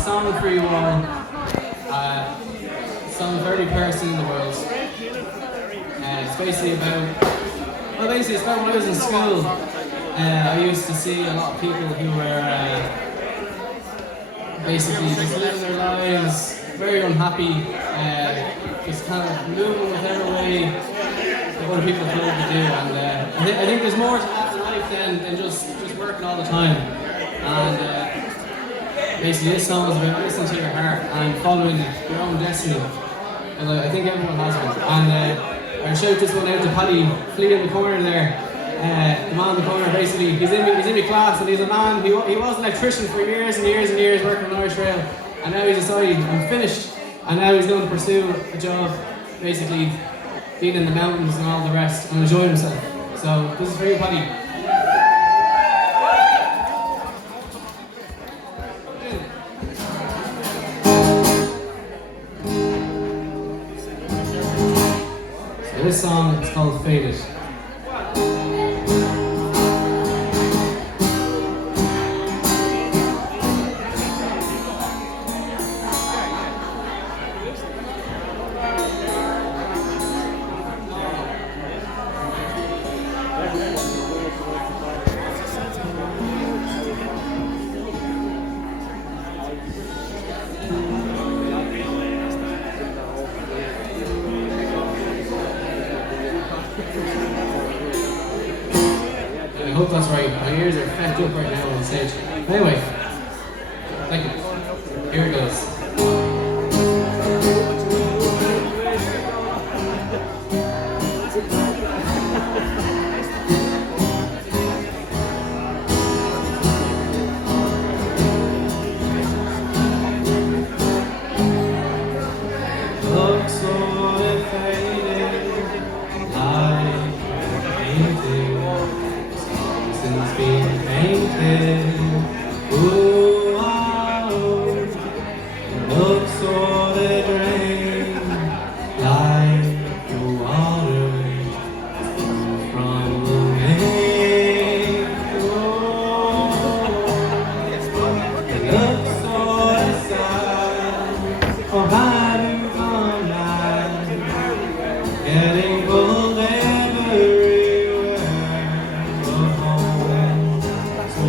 song for you all. Song very personal in the world. It's basically about, it's about when I was in school. I used to see a lot of people who were basically just living their lives very unhappy, just kind of moving whatever way that other people told them to do. And I think there's more to that in life than just working all the time. And basically this song is about listening to your heart and following your own destiny. And I think everyone has one. And I shout this one out to Paddy Fleet in the corner there. The man in the corner, basically, he's in my class, and he's a man, he was an electrician for years and years and years working on Irish Rail, and now he's decided, I'm finished, and now he's going to pursue a job, basically being in the mountains and all the rest, and enjoying himself. So, this is for you, Paddy. So this song is called Faded. I hope that's right. My ears are fecked up right now on stage. Anyway, thank you. Here it goes. Looks so faded, like painting. It's been painted. Ooh, oh, it looks sort of drained, like the water from the rain. Oh, it looks sort of sad. Oh, how do you come back? Getting cold everywhere.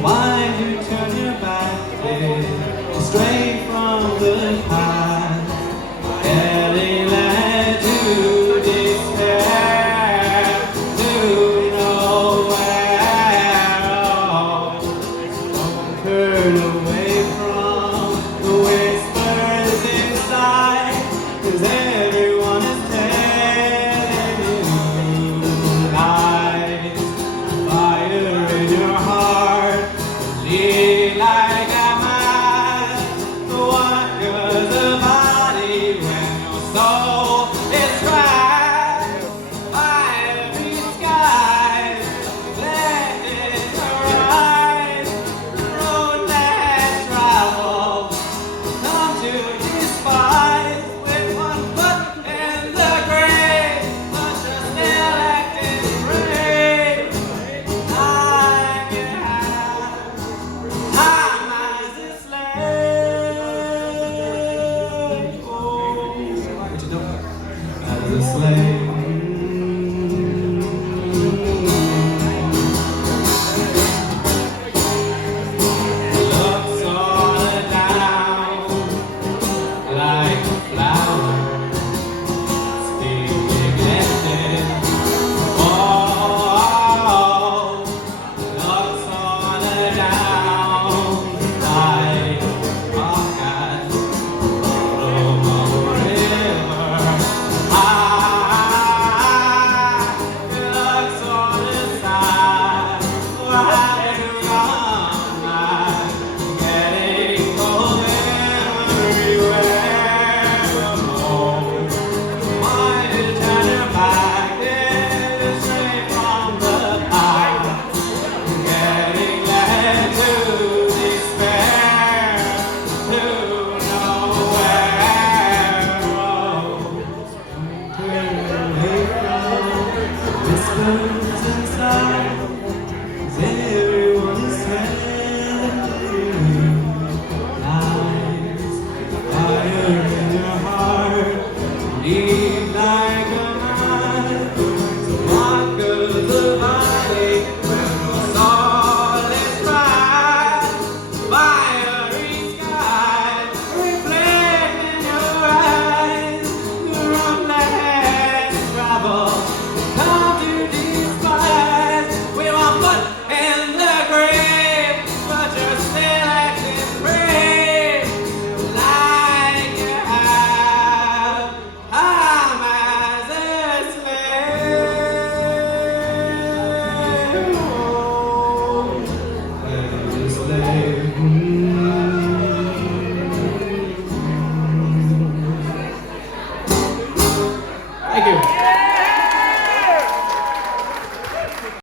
Why'd you turn your back, straight from the past? Getting led to despair, to nowhere. Don't turn away from the whispers inside, 'cause everyone is telling you lies. Fire in your heart, like a man. What goes the body when your soul is trapped by every sky? Let it arise, road less traveled, come to despise. With one foot in the grave, but you're still acting brave. Time you have, time as a slave. Oh, as a slave. Looks all down like a flower, still neglected. Oh, looks all down like a cat from a river. Looks all inside. Why do you run like getting cold everywhere? Why did you turn your back? It's straight from the past. Getting led to despair, to nowhere. Turn away from whispers inside.